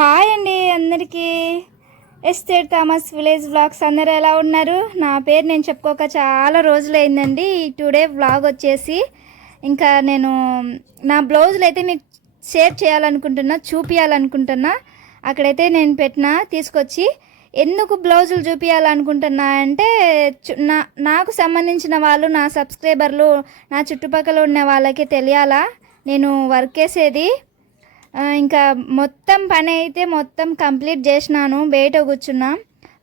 Hi అండి అందరికీ. Estate Thomas village vlogs అందరూ ఎలా ఉన్నారు? నా పేరు నేను చెప్పుకోక చాలా రోజులైందండి. ఈ టుడే వ్లాగ్ వచ్చేసి ఇంకా నేను నా బ్లౌజులు అయితే మీకు షేర్ చేయాలనుకుంటున్నా చూపించాలనుకుంటున్నా అక్కడైతే నేను పెట్టిన తీసుకొచ్చి ఎందుకు బ్లౌజులు చూపించాలనుకుంటున్నా అంటే చు- నా నాకు సంబంధించిన వాళ్ళు నా సబ్స్క్రైబర్లు నా చుట్టుపక్కల ఉన్న వాళ్ళకి తెలియాలా? నేను వర్క్ చేసేది ఇంకా మొత్తం పని అయితే మొత్తం కంప్లీట్ చేసినాను. బయట కూర్చున్నా.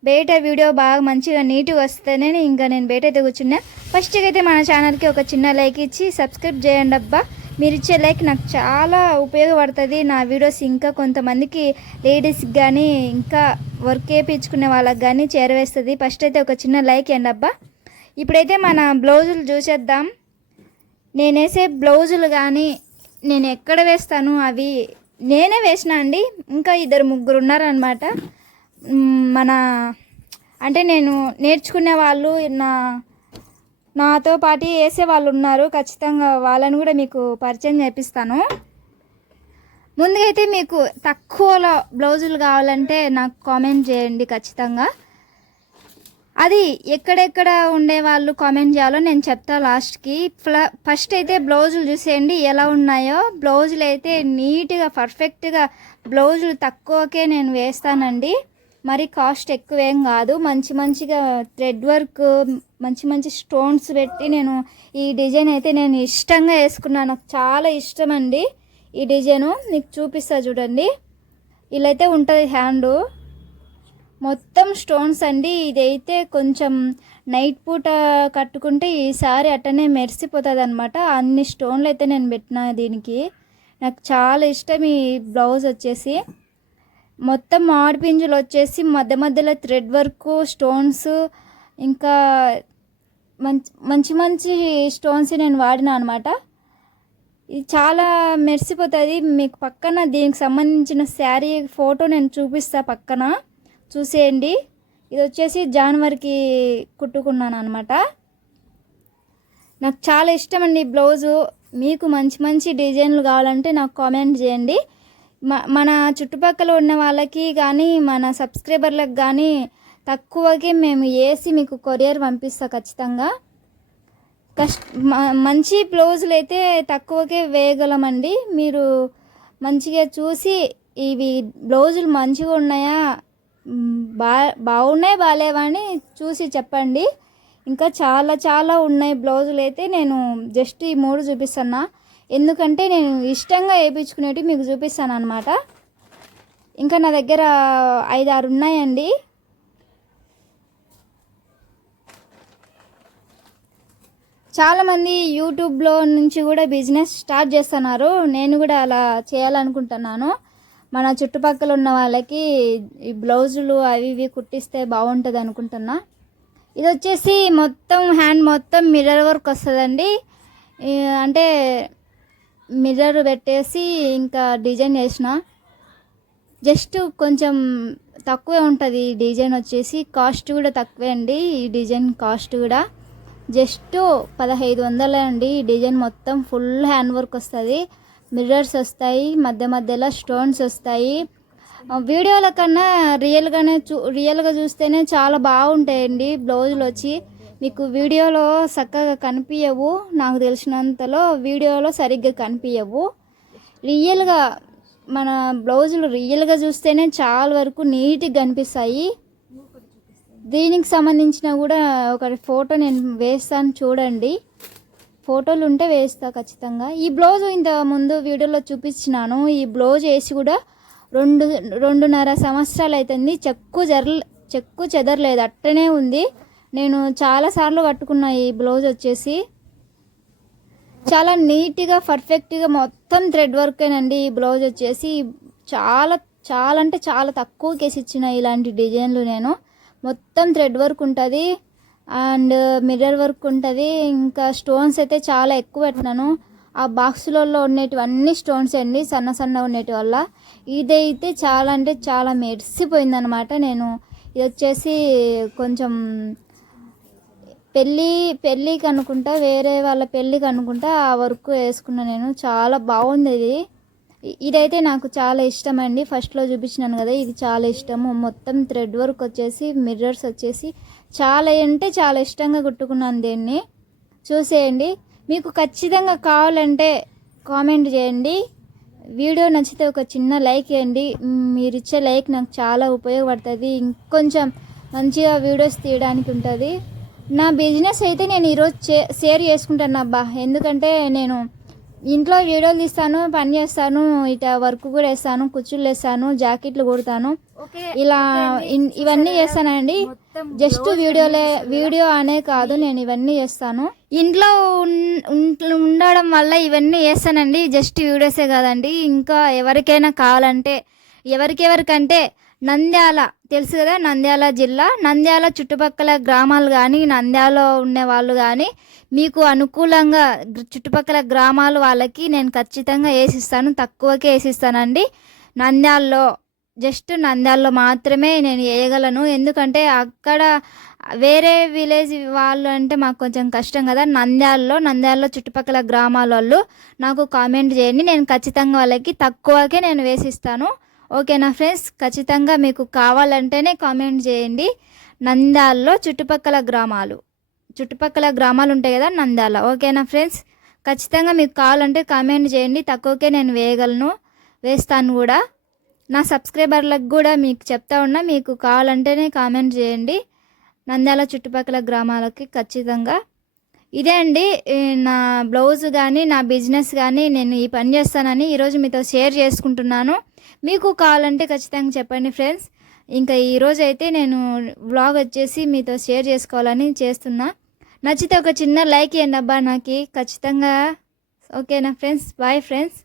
బయట వీడియో బాగా మంచిగా నీట్గా వస్తేనే ఇంకా నేను బయట అయితే కూర్చున్నా. ఫస్ట్కి అయితే మన ఛానల్కి ఒక చిన్న లైక్ ఇచ్చి సబ్స్క్రైబ్ చేయండి అబ్బా. మీరు ఇచ్చే లైక్ నాకు చాలా ఉపయోగపడుతుంది. నా వీడియోస్ ఇంకా కొంతమందికి లేడీస్కి కానీ ఇంకా వర్క్ వేయించుకునే వాళ్ళకి కానీ చేరవేస్తుంది. ఫస్ట్ అయితే ఒక చిన్న లైక్ అండి అబ్బా. ఇప్పుడైతే మన బ్లౌజులు చూసేద్దాం. నేనేసే బ్లౌజులు కానీ నేను ఎక్కడ వేస్తాను? అవి నేనే వేసిన అండి. ఇంకా ఇద్దరు ముగ్గురు ఉన్నారనమాట మన అంటే నేను నేర్చుకునే వాళ్ళు నా నాతో పాటు వేసే వాళ్ళు ఉన్నారు. ఖచ్చితంగా వాళ్ళని కూడా మీకు పరిచయం చేపిస్తాను. ముందుగా అయితే మీకు తక్కువలో బ్లౌజులు కావాలంటే నాకు కామెంట్ చేయండి ఖచ్చితంగా. అది ఎక్కడెక్కడ ఉండే వాళ్ళు కామెంట్ చేయాలో నేను చెప్తా లాస్ట్కి ఫ్ల- ఫస్ట్ అయితే బ్లౌజులు చూసేయండి ఎలా ఉన్నాయో. బ్లౌజులు అయితే నీట్గా పర్ఫెక్ట్గా బ్లౌజులు తక్కువకే నేను వేస్తానండి. మరి కాస్ట్ ఎక్కువేం కాదు. మంచి మంచిగా థ్రెడ్ వర్క్ మంచి మంచి స్టోన్స్ పెట్టి నేను ఈ డిజైన్ అయితే నేను ఇష్టంగా వేసుకున్నాను. నాకు చాలా ఇష్టం అండి ఈ డిజైను మీకు చూపిస్తా చూడండి. ఇలా అయితే ఉంటుంది హ్యాండు మొత్తం స్టోన్స్ అండి. ఇదైతే కొంచెం నైట్ పూట కట్టుకుంటే ఈసారి అట్టనే మెరిసిపోతుంది అనమాట అన్ని స్టోన్లు అయితే నేను పెట్టిన దీనికి. నాకు చాలా ఇష్టం ఈ బ్లౌజ్ వచ్చేసి. మొత్తం మాడిపింజులు వచ్చేసి మధ్య మధ్యలో థ్రెడ్ వర్క్ స్టోన్స్ ఇంకా మంచి మంచి మంచి స్టోన్స్ నేను వాడినా అనమాట ఇది చాలా మెరిసిపోతుంది. మీకు పక్కన దీనికి సంబంధించిన శారీ ఫోటో నేను చూపిస్తా పక్కన. చూసేయండి. ఇది వచ్చేసి జాన్వరికి కుట్టుకున్నాను అనమాట నాకు చాలా ఇష్టం అండి ఈ బ్లౌజు. మీకు మంచి మంచి డిజైన్లు కావాలంటే నాకు కామెంట్ చేయండి. మ- మన చుట్టుపక్కల ఉన్న వాళ్ళకి కానీ మన సబ్స్క్రైబర్లకు కానీ తక్కువకి మేము వేసి మీకు కొరియర్ పంపిస్తా ఖచ్చితంగా. కష్ట మ- మంచి బ్లౌజులు అయితే తక్కువకే వేయగలమండి. మీరు మంచిగా చూసి ఇవి బ్లౌజులు మంచిగా ఉన్నాయా బా బాగున్నాయి బాగాలేవని చూసి చెప్పండి. ఇంకా చాలా చాలా ఉన్నాయి బ్లౌజులు అయితే నేను జస్ట్ ఈ మూడు చూపిస్తున్నా. ఎందుకంటే నేను ఇష్టంగా వేయించుకునేవి మీకు చూపిస్తాను అనమాట ఇంకా నా దగ్గర ఐదు ఆరు ఉన్నాయండి. చాలామంది యూట్యూబ్లో నుంచి కూడా బిజినెస్ స్టార్ట్ చేస్తున్నారు. నేను కూడా అలా చేయాలనుకుంటున్నాను. మన చుట్టుపక్కల ఉన్న వాళ్ళకి ఈ బ్లౌజులు అవి ఇవి కుట్టిస్తే బాగుంటుంది అనుకుంటున్నా. ఇది వచ్చేసి మొత్తం హ్యాండ్ మొత్తం మిర్రర్ వర్క్ వస్తుందండి. అంటే మిర్రర్ పెట్టేసి ఇంకా డిజైన్ చేసిన. జస్ట్ కొంచెం తక్కువే ఉంటుంది ఈ డిజైన్ వచ్చేసి. కాస్ట్ కూడా తక్కువే అండి ఈ డిజైన్ కాస్ట్ కూడా. జస్ట్ పదహైదు వందలే అండి ఈ డిజైన్ మొత్తం ఫుల్ హ్యాండ్ వర్క్ వస్తుంది. మిర్రర్స్ వస్తాయి మధ్య మధ్యలో స్టోన్స్ వస్తాయి. వీడియోల కన్నా రియల్గానే చూ రియల్గా చూస్తేనే చాలా బాగుంటాయండి బ్లౌజులు వచ్చి. మీకు వీడియోలో చక్కగా కనిపించవు నాకు తెలిసినంతలో వీడియోలో సరిగ్గా కనిపించవు రియల్గా మన బ్లౌజులు రియల్గా చూస్తేనే చాలా వరకు నీట్గా కనిపిస్తాయి. దీనికి సంబంధించిన కూడా ఒక ఫోటో నేను వేస్తాను చూడండి. ఫోటోలు ఉంటే వేస్తా ఖచ్చితంగా. ఈ బ్లౌజ్ ఇంత ముందు వీడియోలో చూపించినాను. ఈ బ్లౌజ్ వేసి కూడా రెండు రెండున్నర సంవత్సరాలు అవుతుంది చెక్కు జర చెక్కు చెదరలేదు. అట్టనే ఉంది. నేను చాలాసార్లు కట్టుకున్నా ఈ బ్లౌజ్ వచ్చేసి. చాలా నీట్గా పర్ఫెక్ట్గా మొత్తం థ్రెడ్ వర్కేనండి ఈ బ్లౌజ్ వచ్చేసి. చాలా చాలా అంటే చాలా తక్కువ కేసి ఇచ్చిన ఇలాంటి డిజైన్లు నేను. మొత్తం థ్రెడ్ వర్క్ ఉంటుంది. అండ్ మిర్రర్ వర్క్ ఉంటుంది. ఇంకా స్టోన్స్ అయితే చాలా ఎక్కువ పెట్టినాను. ఆ బాక్సులలో ఉండేటివన్నీ స్టోన్స్ అండి సన్న సన్న ఉండేటి వల్ల. ఇదైతే చాలా అంటే చాలా మెరిసిపోయిందనమాట నేను ఇది వచ్చేసి కొంచెం పెళ్ళి పెళ్ళికి అనుకుంటా వేరే వాళ్ళ పెళ్ళికి అనుకుంటా ఆ వర్క్ వేసుకున్నా నేను. చాలా బాగుంది ఇది. ఇదైతే నాకు చాలా ఇష్టం అండి ఫస్ట్లో చూపించినాను కదా ఇది చాలా ఇష్టము. మొత్తం థ్రెడ్ వర్క్ వచ్చేసి మిర్రర్స్ వచ్చేసి చాలా అంటే చాలా ఇష్టంగా కుట్టుకున్నాను దీన్ని. చూసేయండి. మీకు ఖచ్చితంగా కావాలంటే కామెంట్ చేయండి. వీడియో నచ్చితే ఒక చిన్న లైక్ ఇవ్వండి. మీరు ఇచ్చే లైక్ నాకు చాలా ఉపయోగపడుతుంది. ఇంకొంచెం మంచిగా వీడియోస్ తీయడానికి ఉంటుంది. నా బిజినెస్ అయితే నేను ఈరోజు షేర్ చేసుకుంటాను అబ్బా. ఎందుకంటే నేను ఇంట్లో వీడియోలు తీస్తాను పని చేస్తాను ఇట వర్క్ కూడా వేస్తాను కుచ్చులు వేస్తాను జాకెట్లు కుడతాను. ఇలా ఇవన్నీ చేస్తానండి. జస్ట్ వీడియోలే వీడియో అనే కాదు నేను ఇవన్నీ చేస్తాను. ఇంట్లో ఉండడం వల్ల ఇవన్నీ చేస్తానండి జస్ట్ వీడియోసే కాదండి. ఇంకా ఎవరికైనా కావాలంటే ఎవరికెవరికంటే నంద్యాల తెలుసు కదా? నంద్యాల జిల్లా. నంద్యాల చుట్టుపక్కల గ్రామాలు కానీ నంద్యాలలో ఉండే వాళ్ళు కానీ మీకు అనుకూలంగా చుట్టుపక్కల గ్రామాలు వాళ్ళకి నేను ఖచ్చితంగా వేసిస్తాను. తక్కువకే వేసిస్తానండి. నంద్యాలలో జస్ట్ నంద్యాలలో మాత్రమే నేను వేయగలను. ఎందుకంటే అక్కడ వేరే విలేజ్ వాళ్ళు అంటే మాకు కొంచెం కష్టం కదా. నంద్యాలలో నంద్యాలలో చుట్టుపక్కల గ్రామాల వాళ్ళు నాకు కామెంట్ చేయండి. నేను ఖచ్చితంగా వాళ్ళకి తక్కువకే నేను వేసిస్తాను. ఓకేనా ఫ్రెండ్స్ ఖచ్చితంగా మీకు కావాలంటేనే కామెంట్ చేయండి. నంద్యాలలో చుట్టుపక్కల గ్రామాలు. చుట్టుపక్కల గ్రామాలు ఉంటాయి కదా నంద్యాల. ఓకేనా ఫ్రెండ్స్ ఖచ్చితంగా మీకు కావాలంటే కామెంట్ చేయండి. తక్కువకే నేను వేయగలను వేస్తాను కూడా. నా సబ్స్క్రైబర్లకు కూడా మీకు చెప్తా ఉన్నా మీకు కావాలంటేనే కామెంట్ చేయండి. నంద్యాల చుట్టుపక్కల గ్రామాలకి ఖచ్చితంగా. ఇదే అండి నా బ్లౌజ్ కానీ నా బిజినెస్ కానీ నేను ఈ పని చేస్తానని ఈరోజు మీతో షేర్ చేసుకుంటున్నాను. మీకు కావాలంటే ఖచ్చితంగా చెప్పండి ఫ్రెండ్స్. ఇంకా ఈరోజు అయితే నేను వ్లాగ్ వచ్చేసి మీతో షేర్ చేసుకోవాలని చేస్తున్నా. నచ్చితే ఒక చిన్న లైక్ ఇవ్వండి అబ్బా నాకు. ఖచ్చితంగా. ఓకేనా ఫ్రెండ్స్? Bye friends.